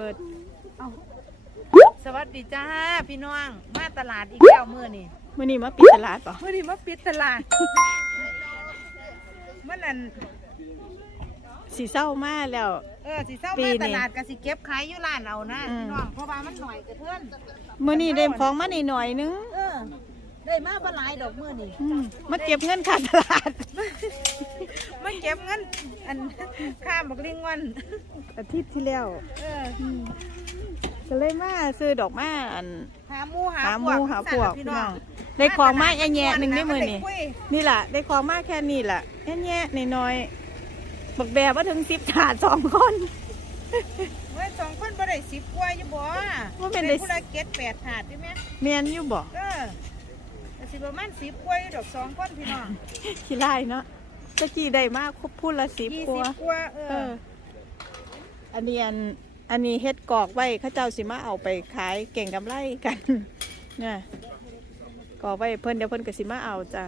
เปิดสวัสดีจ้าพี่น้องมาตลาดอีกแล้วมื้อนี่มื่อนี้มาปิดตลาดป่ะมื้อนี้มาปิดตลาดเมื่อนั้นสีเศร้ามาแล้วเออสิเช้าปีมานี้ตลาดก็สิเก็บขายอยู่ร้านเอานะอืมพี่น้องเพราะว่ามันหน่อยกับเพื่อนมื่อนี้ได้ของมาหน่อยๆนึงเออได้มาบ่หลายดอกมื้อนี่อืมมาเก็บเงินค่าตลาดมัน เก็บเงินอันค่าบักลิงวันอาทิตย์ที่แล้วเออก็เลยมาซื้อดอกไม้อันหาหมู่หาหาหพวมูกหาพวกพี่พี่น้น้อองงได้ของมาแง่ๆหนึ่งได้มือนี่คุยนี่แหละได้ของมาแค่นี้แหละแง่ๆน้อยๆบักแบบว่าถึงสิบถาดสองคนเว้ยสองคนบ่ได้สิบกว่าอยู่บ่ว่าเป็นได้ผู้ละเก็ดแปดถาดใช่ไหมเมียนอยู่บ่เออก็สิประมาณสิบกว่าอยู่ดอกสองคนพี่น้องขี้ไล่เนาะ ตะกี้ได้มากครบพูดละสิบยี่กสิบว่า กว่าเอเออ อ อันนี้อันอันนี้เฮ็ดกอกไว้เข้าเจ้าสิมาเอาไปขายเก่งกำไรกัน เนี่ยกอกไว้เพิ่นเดี๋ยวเพิ่นก็สิมาเอาจ้ะ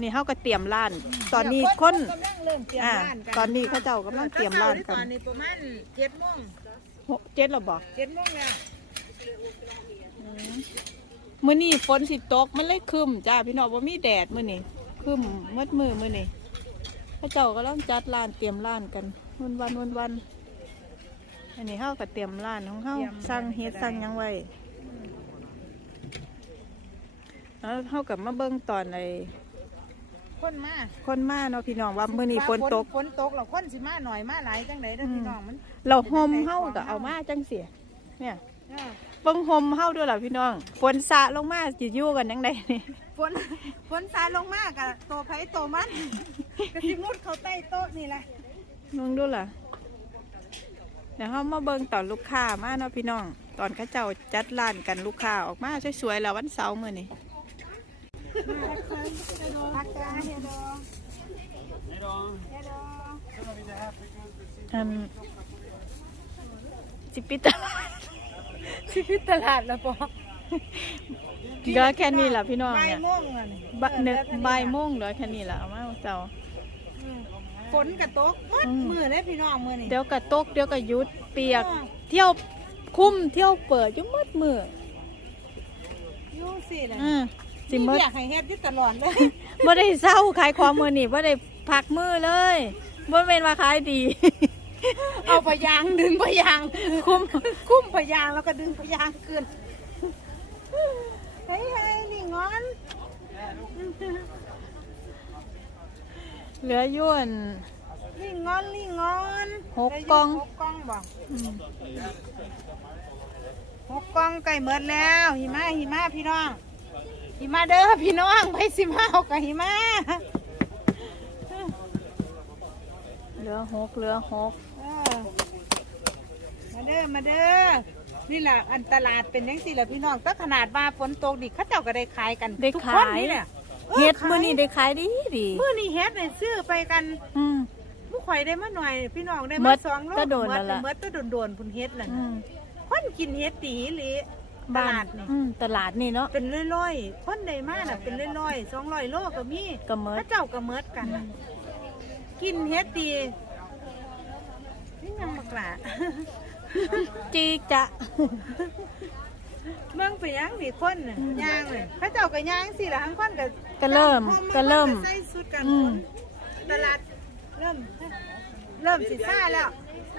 นี่เฮาก็เตรียมร้าน ตอนนี้คนกำลังเริ่มเตรียมอ่าร้านกันตอนนี้เขาเจ้ากำลังเตรียมร้านกัตอนนนี้ประมาณเจ็ดโมงหกเจ็ดเราบอกเจ็ดโมงแล้วมื้อนี้ฝนสิตกมันเลยครึมจ้าพี่น้องบ่มีแดดมื้อนี้ ครึมมืดมือมื้อนี้เขาเจ้ากำลังจัดร้านเตรียมร้านกันวันวันวันวันอันนี้เฮาก็เตรียมร้านของเฮาสั่งเฮ็ดสั่งหยังไว้แล้วเฮากับมาเบิ่งตอนไอ้คนมาคนมาเนาะพี่น้องว่ามื้อนี้ฝนตกฝนตกแล้วคนสิมาหน่อยมาหลายจังไดเด้อพี่น้องมันเราห่มเฮาก็เอามาจังเสียเนี่ย เออเบิ่งห่มเฮาด้วยล่ะพี่น้องฝนสะลงมาสิอยู่กันจังไดนี่ฝนฝนสายลงมากอะโตไผโตมันก็สิมุดเข้าใต้โต๊ะนี่แหละน้องดูล่ะเดี๋ยวเรามาเบิ่งตอนลูกค้ามาเนาะพี่น้อง ตอนเข้าเจ้าจัดร้านกันลูกค้าออกมาสวยๆแล้ววันเสาร์มื้อนี้พักกาเฮโดเฮโดอันสิปิดตลาด ชีวิตตลาดแล้วปอเหลือแค่นี้ล่ะพี่น้องบ่ายเนี่ยโมงแล้วนี่บะเนึกบ่ายโมงเหลือแค่นี้ล่ะเอามาเจ้า อืมฝนกระตกหมืดอืม มือเลยพี่น้องมือนี่ เดี๋ยวก็ตกเดี๋ยวก็หยุดเปียกอ่าเที่ยวคุ้มเที่ยวเปิดอยู่หมดมืออยู่สิเลยอือสิมีหมดอยากให้เฮ็ดอยู่ตลอดเลยบ่ได้เศร้าขายของมื้อนี้บ่ได้พักมือเลยบ่แม่นว่าขายดี เอาพยางดึงพยางคุ้มคุ้มพยางแล้วก็ดึงพยางขึ้นเฮ้ยเฮ้ยนี่งอน เหลืออยวนนี่งอนนี่งอนหกกล่องหกกล่องบ่หกกล่องใกล้หมดแล้วหิมะหิมะพี่น้องหิมะเด้อพี่น้องไปสิมาเอากับหิมะเหลือหกเหลือหกเออมา เด้อมาเด้อนี่แหละอันตลาดเป็นยังสิล่ะพี่น้องก็ขนาดว่าฝนตกดิเขาเจ้าก็ได้ขายกันได้ทุกขาคนย นี่แหละเฮ็ดขายมื้อนี้ได้ขายดีดีมื้อนี้เฮ็ดเนี่ยซื้อไปกันอืม ผู้ข่อยได้มาหน่อย พี่น้องได้หมมาดสองโลก็โดนแล้วล่ะ เมื่อตะโดนๆพุ่นเฮ็ดนั่นอืมคนกินเฮ็ดตีหรือตลาดนี่อืมตลาดนี่เนาะ เป็นร้อยๆคนได้มาน่ะเป็นร้อยๆ200โลก็มีก็เมิพดระเจ้าก็เมิดกัน กินเฮ็ดตีนี่ยังบักหลา จีจะเมืองไปยังนี่คนน่ะย่างเลยพระเจ้าก็ย่างสิละทั้งคนก็ก็เริ่มพอก็เริ่ม ใส่สุดกันอืม ตลาดเริ่ม เริ่มสิซ่าแล้ว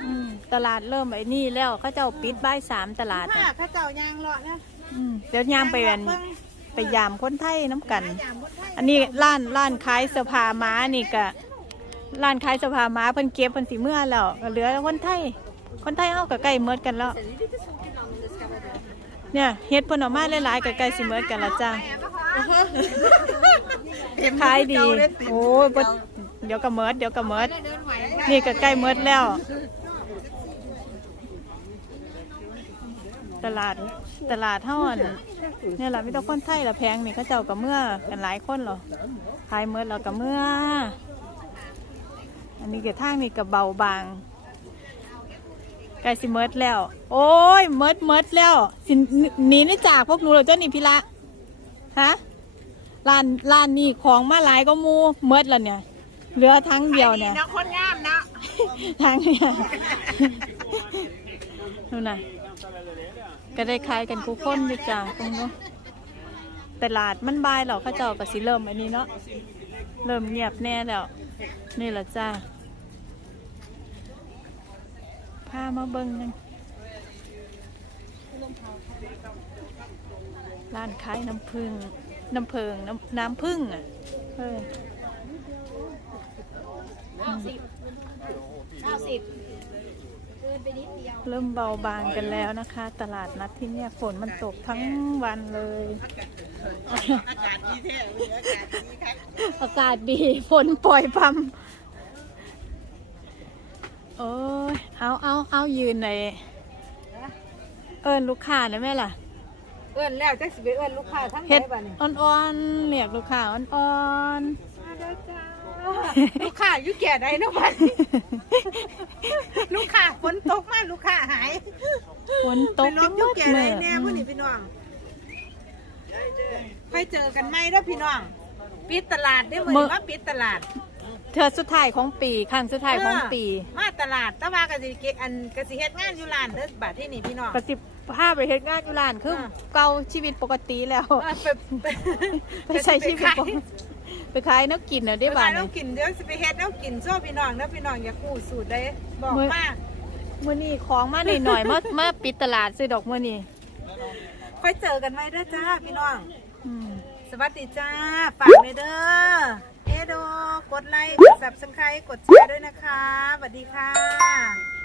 อืมตลาดเริ่มไอ้นี่แล้วเขาเจ้าปิดบ่ายสามตลาดผ้าน่ะพระเจ้าย่างเลาะนะอืมเดี๋ยวยามไปอันเบิ่งไปยามคนไทยน้ำกัน หายามคนไทยอันนี้ร้านร้านขายเสื้อผ้าม้านี่ก็ร้านขายเสื้อผ้าม้าเพิ่นเก็บเพิ่นสิเมื่อแล้วก็เหลือแต่คนไทย คนไทยเฮาก็ใกล้หมดกันแล้ว เนี่ยเฮ็ดเพิ่นเออกมาหลายๆก็ใกล้สิหมดกันแล้วจ้าขายดี โอ้ยบ่เดี๋ยวก็หมดเดี๋ยวก็หมดนี่ก็ใกล้หมดแล้ว ตลาดตลาดเฮาอันเนี่ยล่ะมีแต่คนไทยละแพงนี่เขาเจ้าก็เมื่อกันหลายคนเหรอขายหมดแล้วก็เมื่อ อันนี้ก็ทางนี่ก็เบาบาง ใกล้สิเมิดแล้ว โอ้ยเมิดเมิดแล้วสิหนีนี่จากพวกหนูเหรอเจ้านี่พี่ละฮะร้านร้านนี่ของมาหลายก็มูเมิดแล้วเนี่ยเหลือทั้งเดียวเนี่ยเนาะคนงามเนาะทางเนี่ยนู่นน่ะก็ได้ขายกันกูคนอยู่จ้าตรงเนาะตลาดมันบายแล้วเขาเจ้าก็สิเริ่มอันนี้เนาะเริ่มเงียบแน่แล้ว นี่แหละจ้า พามาเบิ่งหนึงร้านขายน้ำผึ้งน้ำเพิงน้ำน้ำผึ้งอะเออเก้าสิบเริ่มเบาบางกันแล้วนะคะ ตลาดนัดที่เนี่ยฝนมันตกทั้งวันเลย อากาศดีแท้อากาศดีครับอากาศดีฝนปล่อยพัมโอ้ย เอาเอาเอายืนในอยเอิญลูกค้าได้ไหมล่ะ เอื้อนแล้วจักสิไปเอื้อนลูกค้าทั้งไหนเฮ็ดบ้านี่อ่อนๆเรียกลูกค้าอ่อนมาเด้อจ้าลูกค้าอยู่แก่ใดเนาะบัดนี้ลูกค้าฝนตกมาลูกค้าหายๆฝนตกไปลบอยู่แก่ใดมืแน่ผู้นี้พี่น้องไปเจอกันไหมเด้อพี่น้อง ปิดตลาดได้อมื้อนี้มาปิดตลาด เธอสุดท้ายของปีครั้งสุดท้ายของปีเออมาตลาดแตะว่ากสิเกอันกสิเฮ็ดงานอยู่ร้านเด้อบัดที่นี่พี่น้อง กระสิบพาไปเฮ็ดงานอยู่ร้านคือ อ่า เก่าชีวิตปกติแล้วเออไปไปไปใช้ชีวิตปกติไปขายน้ำกินเน่ะได้ได้บ้าบ้านนน้องกินเดี๋ยวสิไปเฮ็ดน้องกินโซ่พี่น้องเด้อพี่น้องอย่ากู้สูตรได้บอกมื้อ มามื่อนี้ของมาหน่อยหน่อยๆมามาปิดตลาดซื้อดอกมื่อนี้ค่อยเจอกันไหมเด้อจ้าพี่น้อง อืม สวัสดีจ้าฝากเลยเด้อ ดอกดไลค์กดสับสไครต์กดแชร์ด้วยนะคะสวัสดีค่ะ